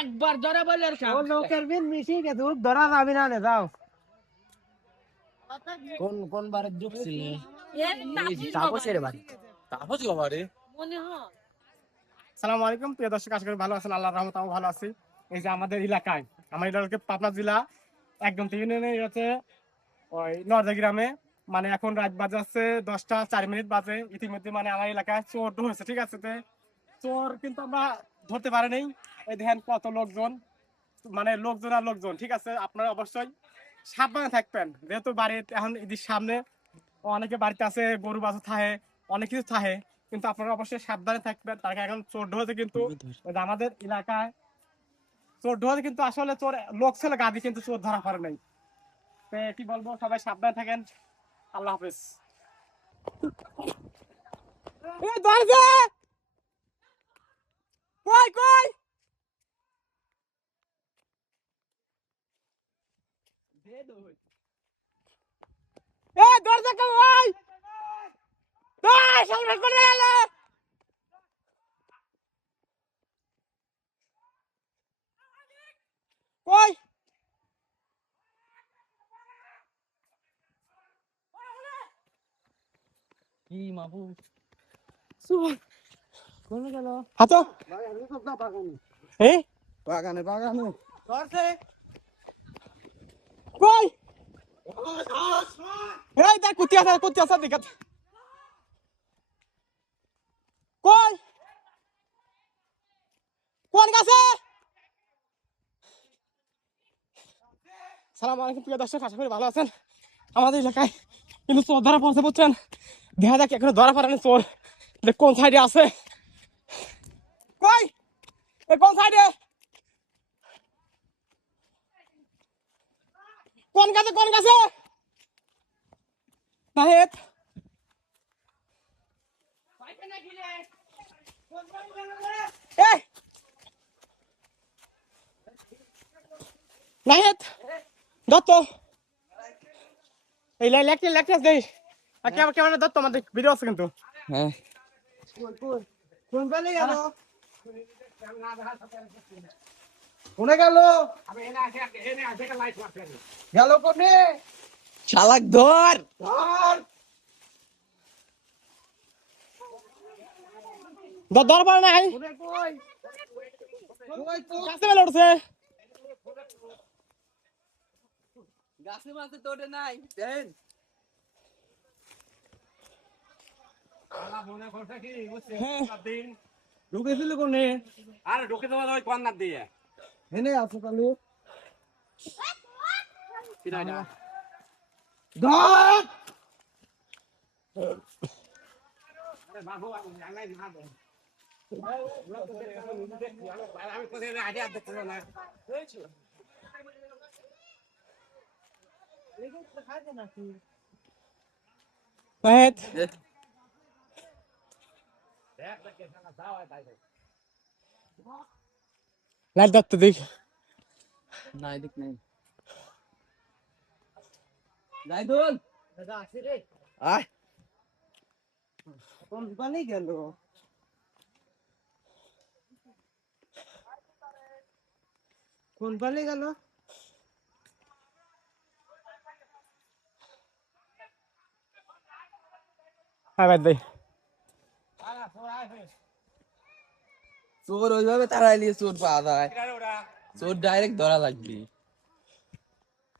একবার ধরা বললে লোকের বিন মিশি গে ধরা যাবি না যাও। কোন কোন বারে ঢুকছিলে? তাপসের বাড়ি। তাপস গো বারে মনে হয়। আসসালামু আলাইকুম প্রিয় দর্শক, আশা করি ভালো আছেন। আল্লাহর রহমতে আমি ভালো আছি। এই যে আমাদের এলাকায়, আমার এলাকাকে পাবনা জেলা একদম ইউনিয়নে হচ্ছে ওই নর্দা গ্রামে, মানে এখন রাত বাজে আছে 10টা 4 মিনিট বাজে। ইতিমধ্যে মানে আমার এলাকায় চোর হয়েছে, ঠিক আছে। চোর কিন্তু আমরা ধরতে পারি নাই। এই দেখেন কত লোকজন, মানে লোকজন আর লোকজন, ঠিক আছে। আপনারা অবশ্যই সাবধানে থাকবেন, যেহেতু বাড়িতে এখন ঈদের সামনে অনেকে বাড়িতে আছে, গরু বাছুর থাকে, অনেক কিছু থাকে, কিন্তু আপনারা অবশ্যই সাবধানে থাকবেন। তার এখন চোর ঢোতে কিন্তু আমাদের এলাকায় চোর ঢোতে কিন্তু আসলে চোর লোক ছিল গাদি, কিন্তু চোর ধরা পড়ে নাই। তো কি বলবো, সবাই সাবধানে থাকেন। আল্লাহ হাফেজ। কই কই এ দরজা কে ভাই এই সামনে করে এলো কই কি মাবু সুবহান কোন গেল? হাতো এই বাগানে বাগানে ধরছে কই এই দেখ কুতি আছে দেখ কই কোন গাছে। সালাম আলাইকুম প্রিয় দর্শক, আশা করি ভালো আছেন। আমাদের এলাকায় কিন্তু চোর ধরা পড়ছে, বুঝছেন। দেখা যাক এখনো ধরা পড়েনি চোর, কোন সাইডে আছে। কই কোন সাইডে, কোন গাছে সাহেব এই নাহিদ দত্ত এই লেকচার দেই কেমন দত্ত, আমাদের ভিডিও আছে কিন্তু। হ্যাঁ কোন পালে গেল কোনে গেল? গেল কোনে শালাক ধর দরবার নাই কাছে বেলা উঠছে গাছে মাছে তোড়ে নাই দেন ঢুকেছিল কোনে আরে ঢুকে দেওয়া যায় কর্নার দিয়ে এনে আছে তাহলে কিনাইটা ধর আরে বাবু আমি জানাই না আমি কোথায় আইডিয়া দেখতে না নাহিদ লাইট দত্ত দেখ নাই দেখ নাই যাইদুল আয় কোন পালে গেল কোন পালে গেল হ্যাঁ ভাই দেই চোর ওইভাবে তাড়াই নিয়ে চোর পাওয়া যায়, চোর ডাইরেক্ট ধরা লাগবে।